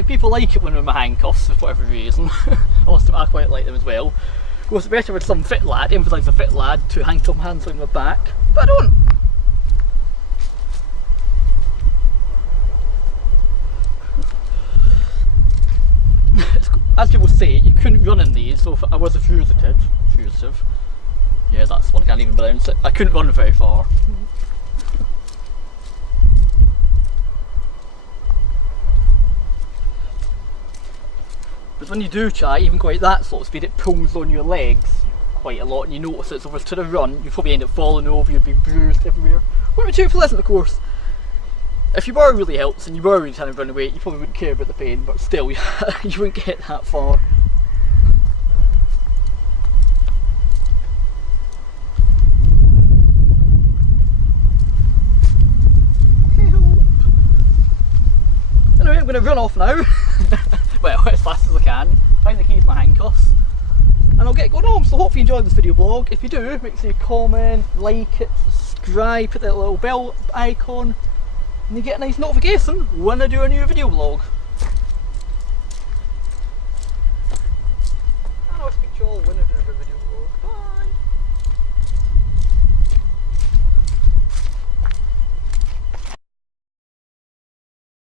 why people like it when I'm in my handcuffs for whatever reason. Honestly, I quite like them as well. Of course, it's better with some fit lad, emphasise a fit lad, to handcuff my hands on my back, but I don't. As people say, you couldn't run in these, so if I was a fugitive, yeah, that's one, I can't even pronounce it, I couldn't run very far. But when you do try, even going at that sort of speed, it pulls on your legs quite a lot, and you notice it, so if it's to the run, you probably end up falling over, you'd be bruised everywhere. Wouldn't be too pleasant, of course. If you were really helpless and you were really trying to run away, you probably wouldn't care about the pain, but still, you wouldn't get that far. Help. Anyway, I'm going to run off now. Well, as fast as I can, find the keys to my handcuffs, and I'll get going home. So hopefully you enjoyed this video blog. If you do, make sure you comment, like it, subscribe, put that little bell icon, and you get a nice notification when I do a new video blog.